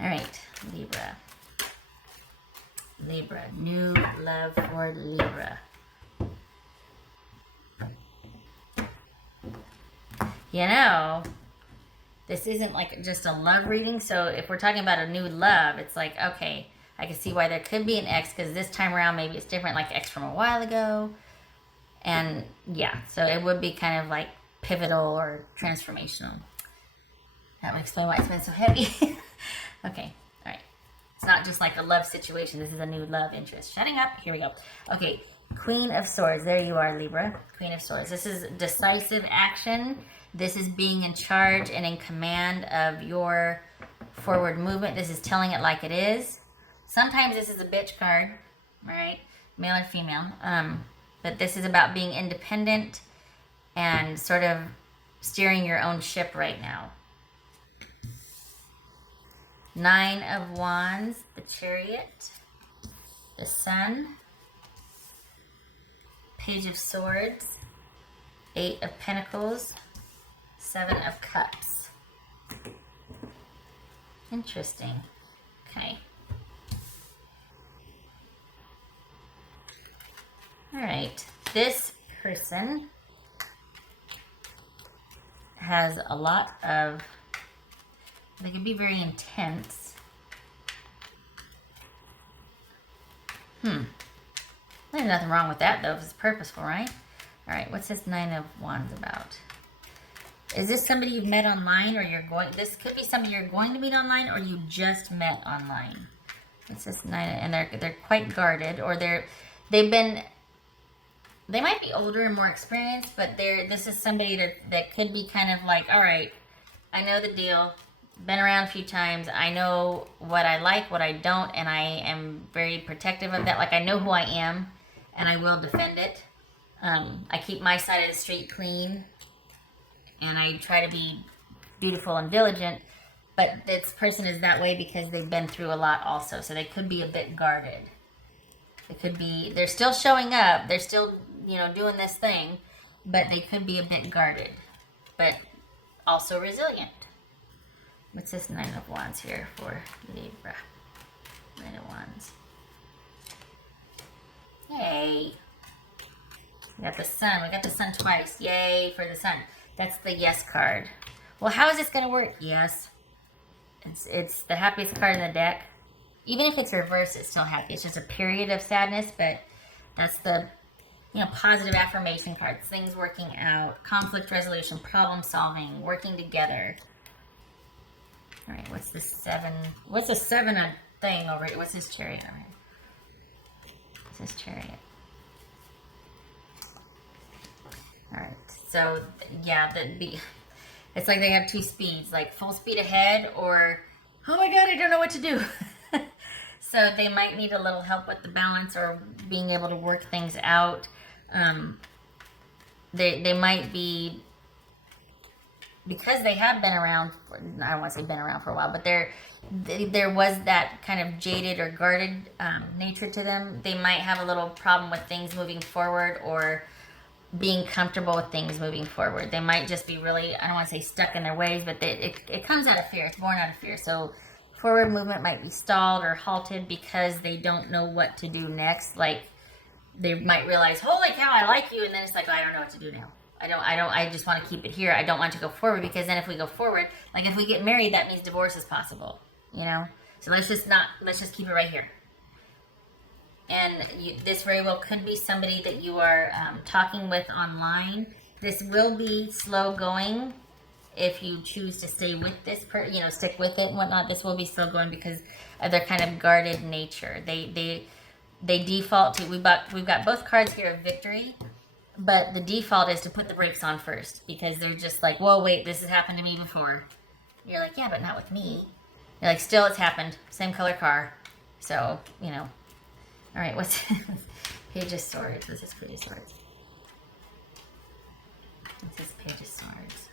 All right, Libra. Libra, new love for Libra. You know, this isn't like just a love reading. So if we're talking about a new love, it's like, okay, I can see why there could be an ex, because this time around maybe it's different, like ex from a while ago. And yeah, so it would be kind of like pivotal or transformational. That would explain why it's been so heavy. Okay, all right. It's not just like a love situation. This is a new love interest. Shutting up. Here we go. Okay, Queen of Swords. There you are, Libra. Queen of Swords. This is decisive action. This is being in charge and in command of your forward movement. This is telling it like it is. Sometimes this is a bitch card, right? Male or female. But this is about being independent and sort of steering your own ship right now. Nine of Wands, the Chariot, the Sun, Page of Swords, Eight of Pentacles, Seven of Cups. Interesting. Okay. All right. This person has a lot of, they can be very intense. There's nothing wrong with that though, if it's purposeful, right? All right, what's this Nine of Wands about? Is this somebody you've met online, or you're going, this could be somebody you're going to meet online, or you just met online. What's this Nine, and they're quite guarded, or they might be older and more experienced, but this is somebody that could be kind of like, all right, I know the deal, been around a few times, I know what I like, what I don't, and I am very protective of that. Like, I know who I am, and I will defend it. I keep my side of the street clean, and I try to be beautiful and diligent, but this person is that way because they've been through a lot also, so they could be a bit guarded. It could be, they're still showing up, they're still, doing this thing, but they could be a bit guarded, but also resilient. What's this Nine of Wands here for Libra? Nine of Wands. Yay! We got the Sun. We got the Sun twice. Yay for the Sun. That's the yes card. Well, how is this going to work? Yes. It's the happiest card in the deck. Even if it's reversed, it's still happy. It's just a period of sadness, but that's the, positive affirmation cards. Things working out, conflict resolution, problem solving, working together. All right, what's the Seven? What's the Seven thing over here? What's this Chariot? All right. What's this Chariot? All right, so yeah, it's like they have two speeds, like full speed ahead or, oh my God, I don't know what to do. So they might need a little help with the balance or being able to work things out. They might be, because they have been around, I don't want to say been around for a while, but there was that kind of jaded or guarded nature to them. They might have a little problem with things moving forward, or being comfortable with things moving forward. They might just be really, I don't want to say stuck in their ways, but it comes out of fear. It's born out of fear. So forward movement might be stalled or halted because they don't know what to do next. Like, they might realize, holy cow, I like you, and then it's like, oh, I don't know what to do now. I just want to keep it here. I don't want to go forward, because then if we go forward, like if we get married, that means divorce is possible, So let's just keep it right here. And this very well could be somebody that you are talking with online. This will be slow going if you choose to stay with this stick with it and whatnot. This will be slow going because of their kind of guarded nature. They default to, we've got both cards here of victory, but the default is to put the brakes on first, because they're just like, whoa, wait, this has happened to me before. You're like, yeah, but not with me. You're like, still, it's happened. Same color car. So, All right, what's Page of Swords? What's this Page of Swords? What's this Page of Swords?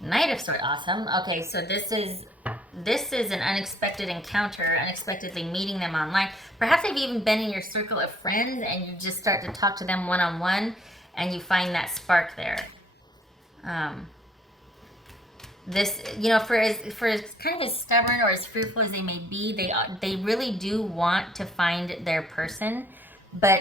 Knight of Swords, awesome. Okay, so this is an unexpected encounter, unexpectedly meeting them online. Perhaps they've even been in your circle of friends, and you just start to talk to them one-on-one, and you find that spark there. This, you know, for as kind of as stubborn or as fruitful as they may be, they really do want to find their person, but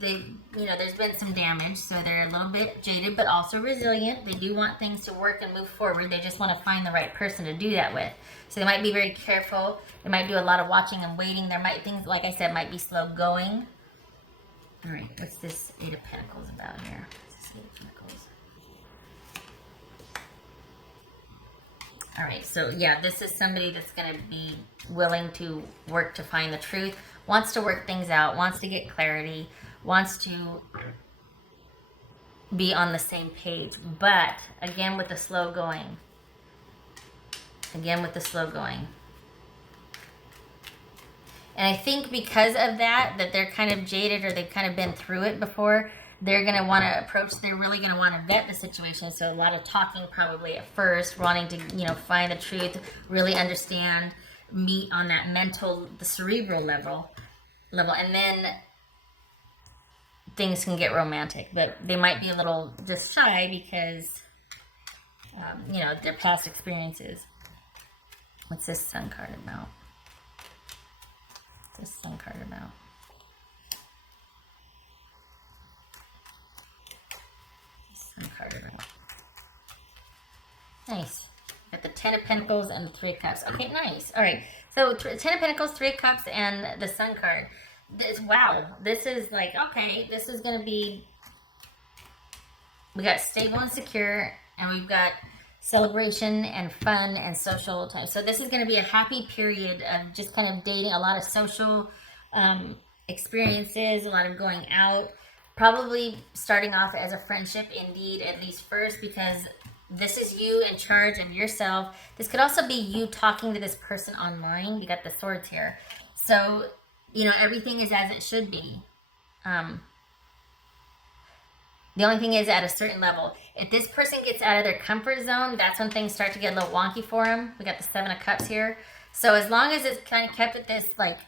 they, you know, there's been some damage, so they're a little bit jaded, but also resilient. They do want things to work and move forward. They just want to find the right person to do that with. So they might be very careful. They might do a lot of watching and waiting. There might, things, like I said, might be slow going. All right, what's this Eight of Pentacles about here? What's this Eight of Pentacles? All right, so yeah, this is somebody that's going to be willing to work to find the truth, wants to work things out, wants to get clarity, wants to be on the same page. But again, with the slow going. Again, with the slow going. And I think because of that they're kind of jaded, or they've kind of been through it before, they're going to want to approach, they're really going to want to vet the situation. So a lot of talking probably at first, wanting to, you know, find the truth, really understand, meet on that mental, the cerebral level, and then things can get romantic. But they might be a little just shy because, you know, their past experiences. What's this Sun card about? What's this Sun card about? Sun card about. Nice. Got the Ten of Pentacles and the Three of Cups. Okay, nice. All right. So Ten of Pentacles, Three of Cups, and the Sun card. Wow. This is like, okay, this is going to be, we got stable and secure, and we've got celebration and fun and social time. So this is going to be a happy period of just kind of dating, a lot of social experiences, a lot of going out, probably starting off as a friendship indeed, at least first, because this is you in charge and yourself. This could also be you talking to this person online. We got the Swords here. So, you know, everything is as it should be. The only thing is, at a certain level, if this person gets out of their comfort zone, that's when things start to get a little wonky for them. We got the Seven of Cups here. So as long as it's kind of kept at this, like,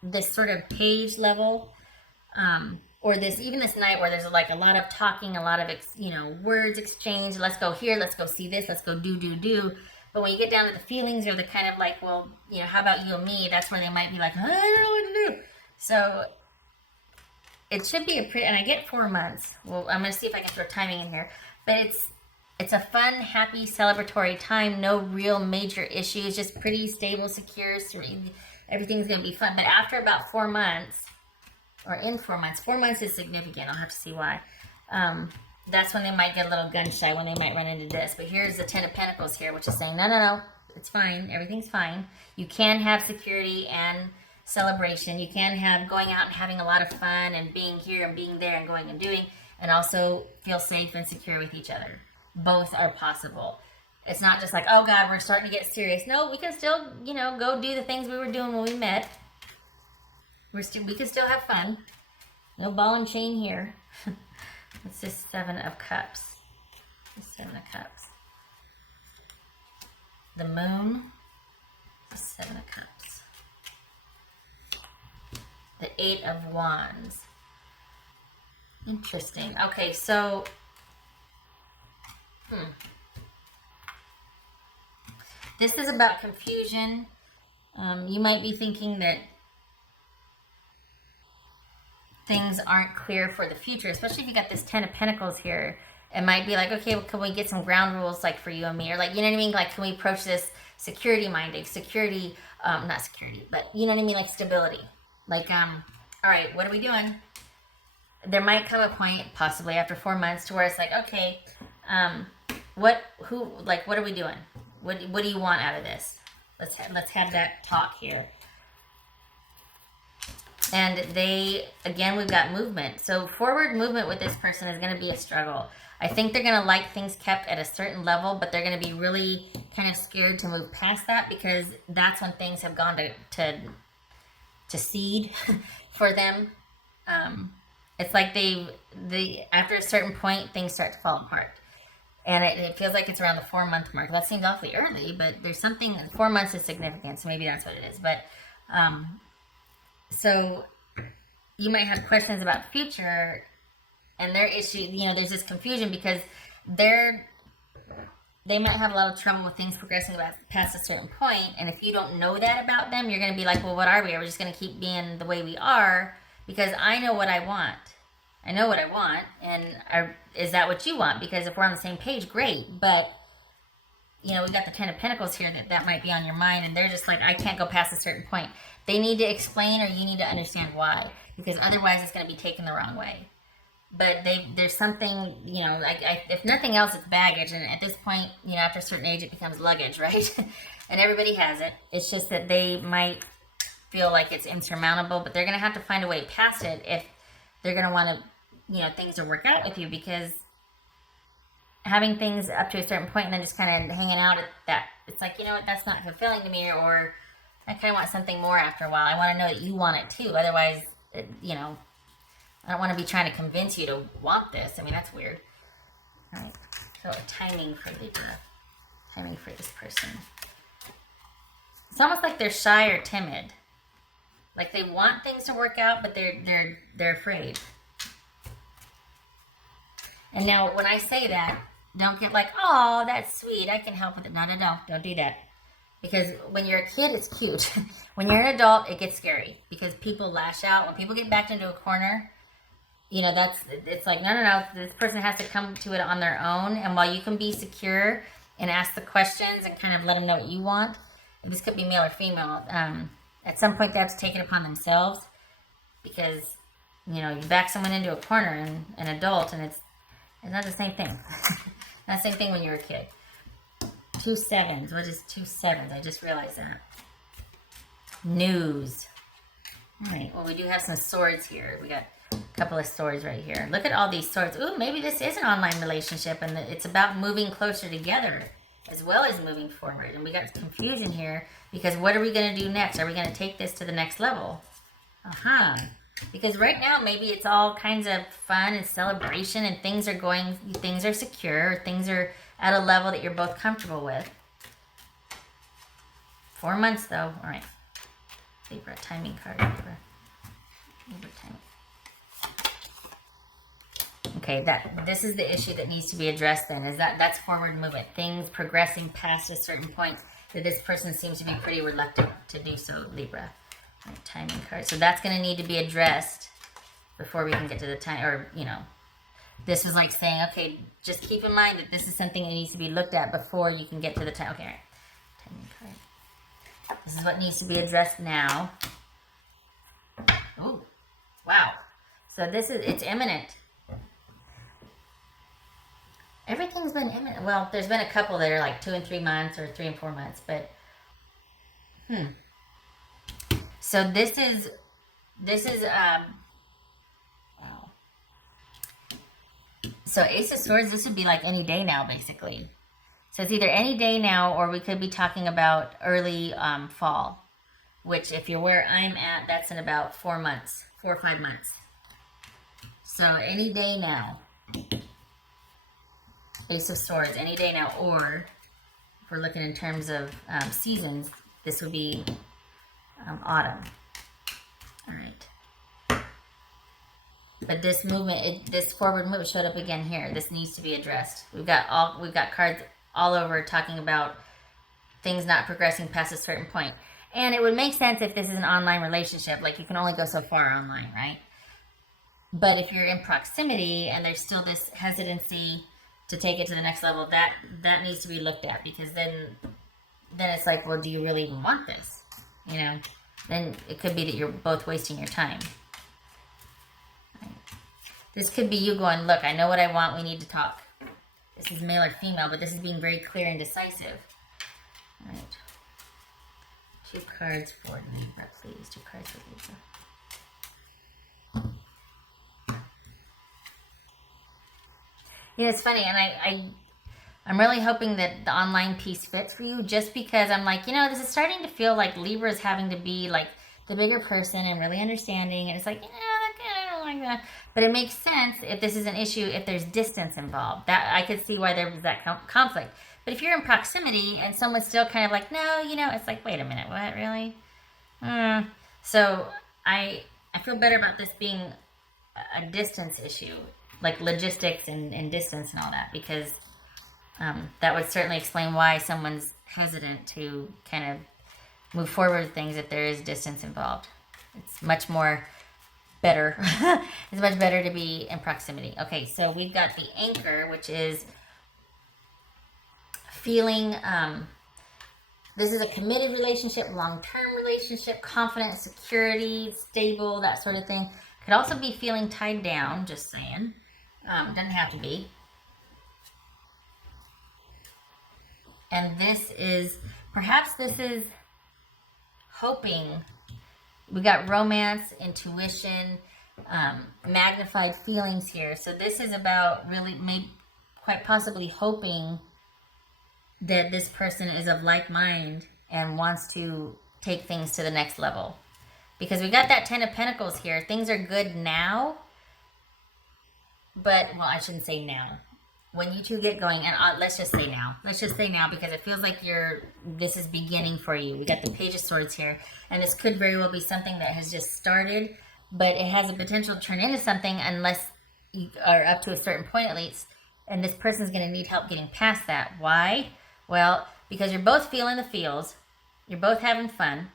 this sort of page level, or this, even this night where there's like a lot of talking, a lot of, you know, words exchange. Let's go here. Let's go see this. Let's go do. But when you get down to the feelings, or the kind of like, well, you know, how about you and me? That's where they might be like, I don't know what to do. So it should be a pretty, and I get 4 months. Well, I'm going to see if I can throw timing in here. But it's a fun, happy, celebratory time. No real major issues. Just pretty stable, secure. Everything's going to be fun. But after about 4 months, or in 4 months, 4 months is significant. I'll have to see why. That's when they might get a little gun shy, when they might run into this. But here's the Ten of Pentacles here, which is saying, no, it's fine. Everything's fine. You can have security and celebration. You can have going out and having a lot of fun and being here and being there and going and doing, and also feel safe and secure with each other. Both are possible. It's not just like, oh God, we're starting to get serious. No, we can still, you know, go do the things we were doing when we met. We can still have fun. No ball and chain here. It's this Seven of Cups. The Seven of Cups. The Moon. The Seven of Cups. The Eight of Wands. Interesting. Okay, so this is about confusion. You might be thinking that things aren't clear for the future, especially if you got this Ten of Pentacles here. It might be like, okay, well, can we get some ground rules, like for you and me? Or like, you know what I mean? Like, can we approach this security-minded? Security, not security, but you know what I mean? Like stability. Like, all right, what are we doing? There might come a point, possibly after 4 months, to where it's like, okay, what are we doing? What do you want out of this? Let's have that talk here. And again, we've got movement. So forward movement with this person is going to be a struggle. I think they're going to like things kept at a certain level, but they're going to be really kind of scared to move past that, because that's when things have gone to seed for them. It's like after a certain point, things start to fall apart. And it feels like it's around the 4 month mark. That seems awfully early, but there's something, 4 months is significant, so maybe that's what it is. But, so you might have questions about the future, and their issue, you know, there's this confusion because they're they might have a lot of trouble with things progressing past a certain point. And if you don't know that about them, you're going to be like, well, what are we? Are we just going to keep being the way we are? Because I know what I want. I know what I want. And is that what you want? Because if we're on the same page, great. But, you know, we got the Ten of Pentacles here that might be on your mind. And they're just like, I can't go past a certain point. They need to explain, or you need to understand why. Because otherwise it's going to be taken the wrong way. But there's something, you know, if nothing else, it's baggage. And at this point, you know, after a certain age, it becomes luggage, right? And everybody has it. It's just that they might feel like it's insurmountable, but they're going to have to find a way past it if they're going to want to, you know, things to work out with you. Because having things up to a certain point and then just kind of hanging out at that, it's like, you know what, that's not fulfilling to me, or I kind of want something more after a while. I want to know that you want it too. Otherwise, you know, I don't want to be trying to convince you to want this. I mean, that's weird. All right. So timing for Libra. Timing for this person. It's almost like they're shy or timid. Like they want things to work out, but they're afraid. And now when I say that, don't get like, oh, that's sweet, I can help with it. No, don't do that. Because when you're a kid, it's cute. When you're an adult, it gets scary. Because people lash out. When people get backed into a corner, you know, it's like, no, this person has to come to it on their own. And while you can be secure and ask the questions and kind of let them know what you want, this could be male or female, at some point they have to take it upon themselves. Because, you know, you back someone into a corner, and an adult, and it's not the same thing. Not the same thing when you're a kid. 2 sevens. What is 2 sevens? I just realized that. News. All right. Well, we do have some swords here. We got a couple of swords right here. Look at all these swords. Ooh, maybe this is an online relationship, and it's about moving closer together as well as moving forward. And we got confusion here because what are we going to do next? Are we going to take this to the next level? Because right now maybe it's all kinds of fun and celebration, and things are secure, things are at a level that you're both comfortable with. 4 months though. All right. Libra timing card. Libra timing. Okay, this is the issue that needs to be addressed then, is that's forward movement. Things progressing past a certain point that this person seems to be pretty reluctant to do so, Libra. All right, timing card. So that's going to need to be addressed before we can get to the time, or, you know, this was like saying, okay, just keep in mind that this is something that needs to be looked at before you can get to the time. Okay, all right. Timing card. This is what needs to be addressed now. Oh, wow. So it's imminent. Everything's been imminent. Well, there's been a couple that are like 2 and 3 months, or 3 and 4 months, but so this is wow. So Ace of Swords, this would be like any day now, basically. So it's either any day now, or we could be talking about early fall, which if you're where I'm at, that's in about 4 months, 4 or 5 months. So any day now. Ace of Swords, any day now. Or if we're looking in terms of seasons, this would be autumn. All right. But this movement, this forward move showed up again here. This needs to be addressed. We've got cards all over talking about things not progressing past a certain point. And it would make sense if this is an online relationship. Like, you can only go so far online, right? But if you're in proximity and there's still this hesitancy to take it to the next level, that needs to be looked at, because then it's like, well, do you really even want this? You know, then it could be that you're both wasting your time. Right. This could be you going, look, I know what I want, we need to talk. This is male or female, but this is being very clear and decisive. All right. 2 cards for Libra, please. 2 cards for Libra. You know, it's funny, and I'm really hoping that the online piece fits for you, just because I'm like, you know, this is starting to feel like Libra is having to be like the bigger person and really understanding, and it's like, I don't like that. But it makes sense if this is an issue, if there's distance involved. That I could see why there was that conflict. But if you're in proximity and someone's still kind of like, no, you know, it's like, wait a minute, what, really? So I feel better about this being a distance issue, like logistics and distance and all that, because That would certainly explain why someone's hesitant to kind of move forward with things if there is distance involved. It's much more better. It's much better to be in proximity. Okay, so we've got the anchor, which is feeling, this is a committed relationship, long-term relationship, confident, security, stable, that sort of thing. Could also be feeling tied down, just saying. Doesn't have to be. And this is, perhaps this is hoping. We got romance, intuition, magnified feelings here. So this is about really, maybe, quite possibly hoping that this person is of like mind and wants to take things to the next level. Because we got that Ten of Pentacles here. Things are good now, but, well, I shouldn't say now. When you two get going, and let's just say now. Let's just say now, because it feels like this is beginning for you. We got the Page of Swords here, and this could very well be something that has just started, but it has a potential to turn into something unless you are up to a certain point at least, and this person's going to need help getting past that. Why? Well, because you're both feeling the feels, you're both having fun,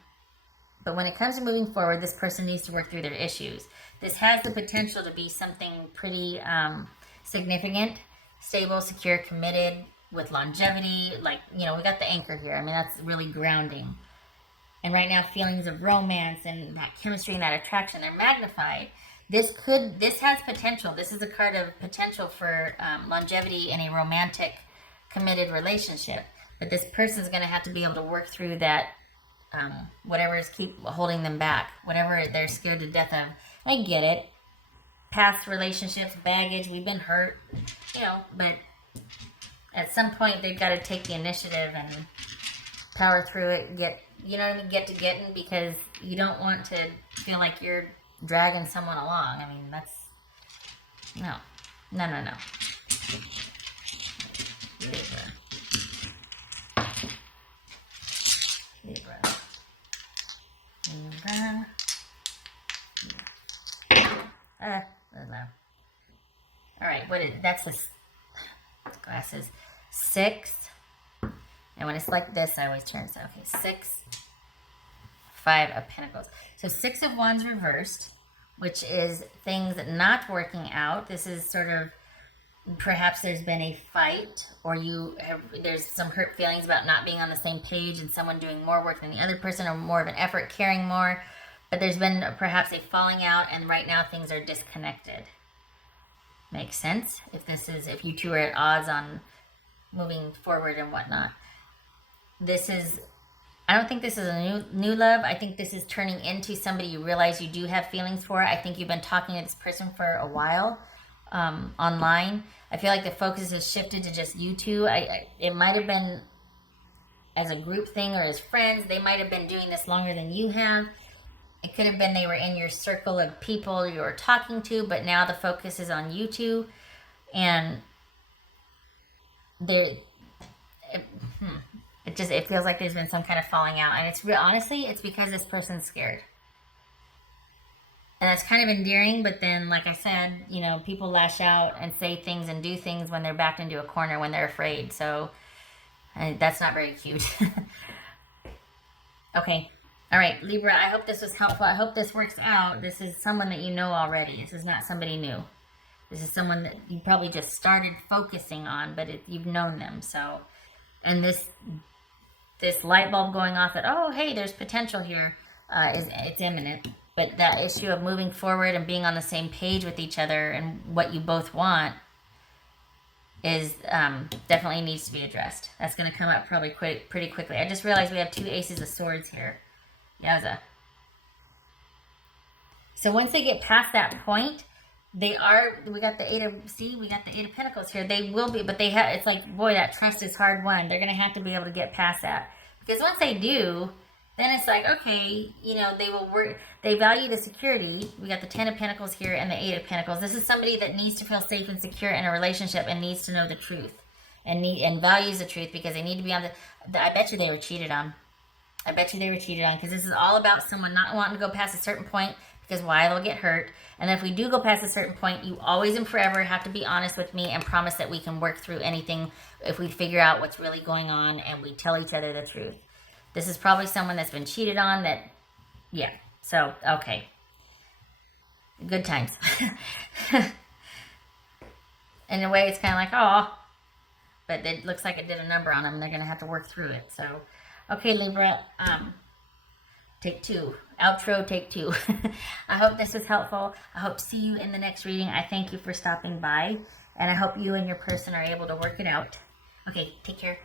but when it comes to moving forward, this person needs to work through their issues. This has the potential to be something pretty significant, stable, secure, committed, with longevity. Like, you know, we got the anchor here. I mean, that's really grounding. And right now, feelings of romance and that chemistry and that attraction, they're magnified. This has potential. This is a card of potential for longevity in a romantic, committed relationship. But this person's going to have to be able to work through that, whatever is keep holding them back, whatever they're scared to death of. I get it. Past relationships, baggage, we've been hurt, you know, but at some point they've got to take the initiative and power through it, get to getting, because you don't want to feel like you're dragging someone along. I mean, that's, no. Libra. All right, that's the glasses. 6, and when it's like this, I always turn it. Okay, 6, 5 of Pentacles. So 6 of Wands reversed, which is things not working out. This is sort of, perhaps there's been a fight, or there's some hurt feelings about not being on the same page and someone doing more work than the other person, or more of an effort, caring more. But there's been perhaps a falling out, and right now things are disconnected. Makes sense if you two are at odds on moving forward and whatnot. I don't think this is a new love. I think this is turning into somebody you realize you do have feelings for. I think you've been talking to this person for a while online. I feel like the focus has shifted to just you two. It might have been as a group thing or as friends. They might have been doing this longer than you have. It could have been they were in your circle of people you were talking to, but now the focus is on you two. And it feels like there's been some kind of falling out. And honestly, it's because this person's scared. And that's kind of endearing, but then, like I said, you know, people lash out and say things and do things when they're backed into a corner, when they're afraid. So that's not very cute. Okay. All right, Libra, I hope this was helpful. I hope this works out. This is someone that you know already. This is not somebody new. This is someone that you probably just started focusing on, but you've known them. So, and this light bulb going off that, oh, hey, there's potential here, it's imminent. But that issue of moving forward and being on the same page with each other and what you both want is definitely needs to be addressed. That's going to come up probably pretty quickly. I just realized we have 2 aces of swords here. Yowza. So once they get past that point, we got the 8 of Pentacles here. They will be, but it's like, boy, that trust is hard won. They're going to have to be able to get past that. Because once they do, then it's like, okay, you know, they will work. They value the security. We got the 10 of Pentacles here and the 8 of Pentacles. This is somebody that needs to feel safe and secure in a relationship and needs to know the truth and values the truth, because they need to be on I bet you they were cheated on. I bet you they were cheated on, because this is all about someone not wanting to go past a certain point because why, they'll get hurt. And then if we do go past a certain point, you always and forever have to be honest with me and promise that we can work through anything if we figure out what's really going on and we tell each other the truth. This is probably someone that's been cheated on, that, yeah. So, okay. Good times. In a way, it's kind of like, oh, but it looks like it did a number on them. They're going to have to work through it. So, okay, Libra, take two. Outro, take two. I hope this was helpful. I hope to see you in the next reading. I thank you for stopping by, and I hope you and your person are able to work it out. Okay, take care.